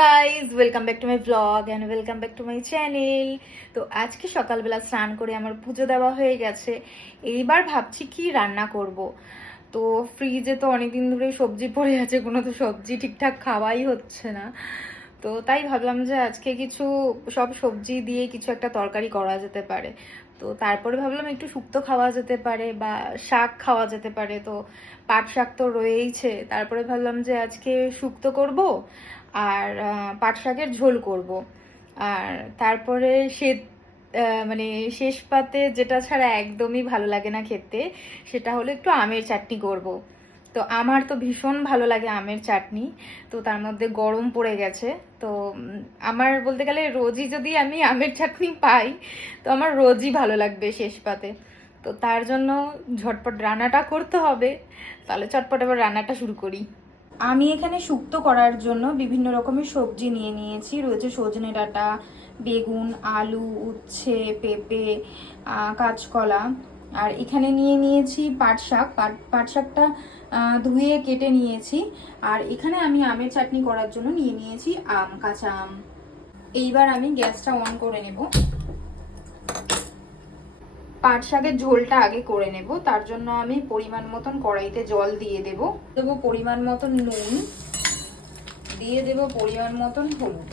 Guys welcome back to my blog and welcome back to my channel. তো আজকে সকালবেলা স্নান করে আমার পুজো দেওয়া হয়ে গেছে। এইবার ভাবছি কি রান্না করব। তো ফ্রিজে তো অনেকদিন ধরে সবজি পড়ে আছে, কোনো তো সবজি ঠিকঠাক খাওয়াই হচ্ছে না। তো তাই ভাবলাম যে আজকে কিছু সব সবজি দিয়ে কিছু একটা তরকারি করা যেতে পারে। তো তারপরে ভাবলাম একটু শুক্তো খাওয়া যেতে পারে বা শাক খাওয়া যেতে পারে। তো পাট শাক তো রয়েইছে, তারপরে ভাবলাম যে আজকে শুক্তো করব আর পাট শাকের ঝোল করব। আর তারপরে সে মানে শেষ পাতে যেটা ছাড়া একদমই ভালো লাগে না খেতে, সেটা হলো একটু আমের চাটনি করব। তো আমার তো ভীষণ ভালো লাগে আমের চাটনি। তো তার মধ্যে গরম পড়ে গেছে। তো আমার বলতে গেলে রোজই যদি আমি আমের চাটনি পাই, তো আমার রোজই ভালো লাগবে শেষ পাতে। তো তার জন্য ঝটপট রান্নাটা করতে হবে। তাহলে চটপট এবার রান্নাটা শুরু করি। আমি এখানে শুক্তো করার জন্য বিভিন্ন রকমের সবজি নিয়ে নিয়েছি। রয়েছে সজনে ডাঁটা, বেগুন, আলু, উচ্ছে, পেঁপে, কাঁচকলা। আর এখানে নিয়ে নিয়েছি পাট শাক। পাট শাকটা ধুয়ে কেটে নিয়েছি। আর এখানে আমি আমের চাটনি করার জন্য নিয়ে নিয়েছি কাঁচা আম। এইবার আমি গ্যাসটা অন করে নেব। পাট শাকের ঝোলটা আগে করে নেব। তার জন্য আমি পরিমাণ মতন কড়াইতে জল দিয়ে দেবো পরিমাণ মতন নুন, দিয়ে দেব পরিমাণ মতন হলুদ।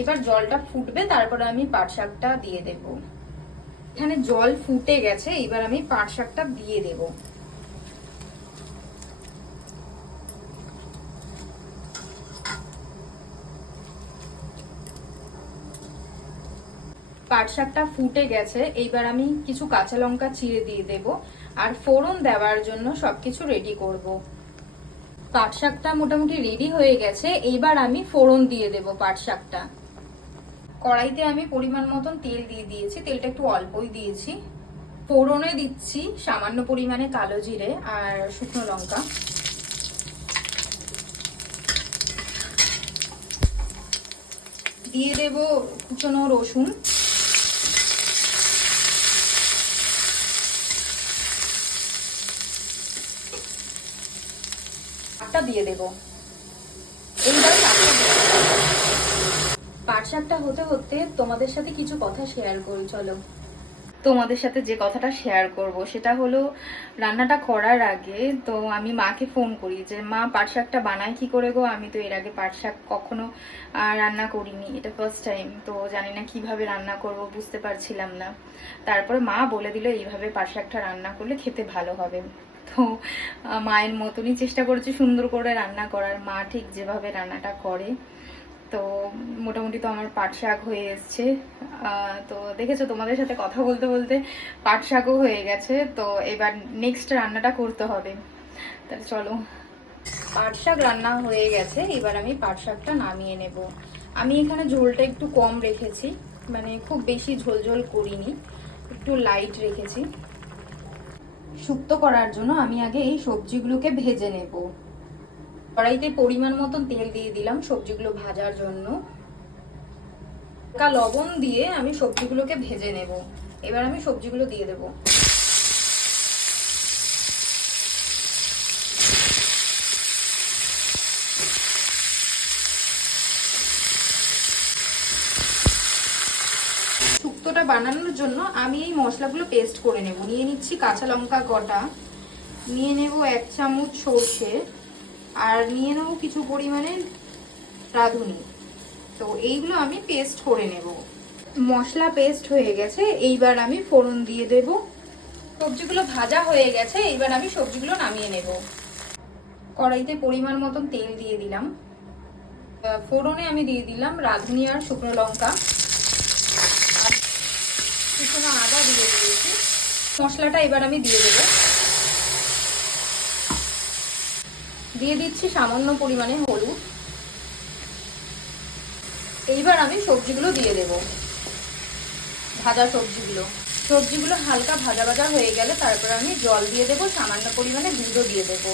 এবার জলটা ফুটবে, তারপরে আমি পাট শাকটা দিয়ে দেব। এখানে জল ফুটে গেছে, এবার আমি পাট শাকটা দিয়ে দেব। পাট শাকটা ফুটে গেছে, এইবার আমি কিছু কাঁচা লঙ্কা চিড়ে দিয়ে দেব। আর ফোড়ন দেওয়ার জন্য সবকিছু রেডি করব। পাট শাকটা মোটামুটি রেডি হয়ে গেছে, এইবার আমি ফোড়ন দিয়ে দেব পাট শাকটা। কড়াইতে আমি পরিমাণ মতন তেল দিয়ে দিয়েছি, তেলটা একটু অল্পই দিয়েছি। ফোড়নে দিচ্ছি সামান্য পরিমাণে কালো জিরে আর শুকনো লঙ্কা। দিয়ে দেব কুচনো রসুন। আটা দিয়ে দেব। এইবার পাট শাকটা হতে হতে তোমাদের সাথে কিছু কথা শেয়ার করি, চলো। তোমাদের সাথে যে কথাটা শেয়ার করব সেটা হলো, রান্নাটা করার আগে তো আমি মাকে ফোন করি যে মা পাট শাকটা বানাই কি করে গো, আমি তো এর আগে পাট শাক কখনো রান্না করিনি, এটা ফার্স্ট টাইম। তো জানি না কিভাবে রান্না করব, বুঝতে পারছিলাম না। তারপরে মা বলে দিল এইভাবে পাট শাকটা রান্না করলে খেতে ভালো হবে। তো মায়ের মতনই চেষ্টা করেছি সুন্দর করে রান্না করার, মা ঠিক যেভাবে রান্নাটা করে। তো মোটামুটি তো আমার পাট শাক হয়ে এসছে। তো দেখেছো, তোমাদের সাথে কথা বলতে বলতে পাট শাকও হয়ে গেছে। তো এবার নেক্সট রান্নাটা করতে হবে। তাহলে চলো। পাট শাক রান্না হয়ে গেছে, এবার আমি পাট শাকটা নামিয়ে নেব। আমি এখানে ঝোলটা একটু কম রেখেছি, মানে খুব বেশি ঝোল ঝোল করিনি, একটু লাইট রেখেছি। শুক্তো করার জন্য আমি আগে এই সবজিগুলোকে ভেজে নেব। কড়াইতে পরিমাণ মতন তেল দিয়ে দিলাম সবজিগুলো ভাজার জন্য। হালকা লবণ দিয়ে আমি সবজিগুলোকে ভেজে নেব। এবার আমি সবজিগুলো দিয়ে দেব। শুক্তোটা বানানোর জন্য আমি এই মশলাগুলো পেস্ট করে নেব। নিয়ে নিচ্ছি কাঁচা লঙ্কা গোটা, নিয়ে নেব 1 চামচ সর্ষে, আর নিয়ে নেব কিছু পরিমাণে রাঁধুনি। তো এইগুলো আমি পেস্ট করে নেব। মশলা পেস্ট হয়ে গেছে, এইবার আমি ফোড়ন দিয়ে দেব। সবজিগুলো ভাজা হয়ে গেছে, এইবার আমি সবজিগুলো নামিয়ে নেব। কড়াইতে পরিমাণ মতন তেল দিয়ে দিলাম। ফোড়নে আমি দিয়ে দিলাম রাঁধুনি আর শুকনো লঙ্কা, আর শুকনো আদা দিয়ে দিয়েছি। মশলাটা এবার আমি দিয়ে দেব। দিয়ে দিচ্ছি সামান্য পরিমাণে হলুদ। এইবার আমি সবজিগুলো দিয়ে দেব, ভাজা সবজিগুলো হালকা ভাজা ভাজা হয়ে গেলে তারপর আমি জল দিয়ে দেবো, সামান্য পরিমাণে দুধও দিয়ে দেবো।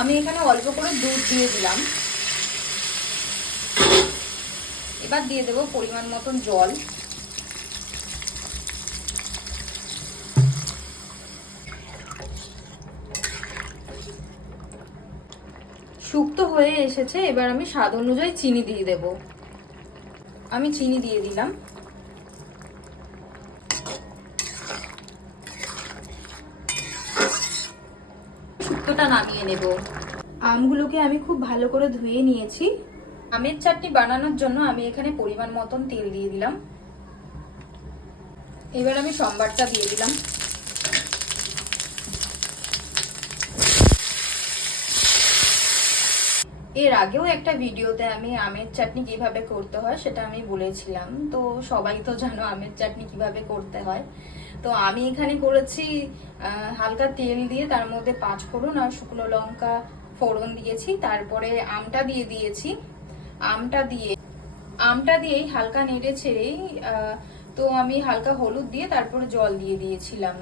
আমি এখানে অল্প করে দুধ দিয়ে দিলাম। এবার দিয়ে দেবো পরিমাণ মতন জল। শুক্তো হয়ে এসেছে, এবার আমি স্বাদ অনুযায়ী চিনি দিয়ে দেব। আমি চিনি দিয়ে দিলাম। শুক্তোটা নামিয়ে নেব। আমগুলোকে আমি খুব ভালো করে ধুয়ে নিয়েছি। আমের চাটনি বানানোর জন্য আমি এখানে পরিমাণ মতন তেল দিয়ে দিলাম। এবার আমি সম্বারটা দিয়ে দিলাম। এর আগেও একটা ভিডিওতে আমি আমের চাটনি কিভাবে করতে হয় সেটা আমি বলেছিলাম, তো সবাই তো জানো আমের চাটনি কিভাবে করতে হয়। তো আমি এখানে করেছি হালকা তেল দিয়ে তার মধ্যে 5 ফোড়ন আর শুকনো লঙ্কা ফোড়ন দিয়েছি, তারপরে আমটা দিয়ে দিয়েছি। আমটা দিয়েই হালকা নেড়ে ছেড়েই তো আমি হালকা হলুদ দিয়ে তারপরে জল দিয়ে দিয়েছিলাম।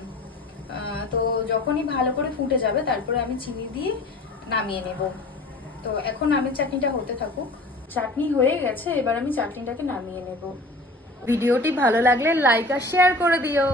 তো যখনই ভালো করে ফুটে যাবে তারপরে আমি চিনি দিয়ে নামিয়ে নেব। তো এখন আমের চাটনিটা হতে থাকুক। চাটনি হয়ে গেছে, এবার আমি চাটনিটাকে নামিয়ে নেব। ভিডিওটি ভালো লাগলে লাইক আর শেয়ার করে দিও।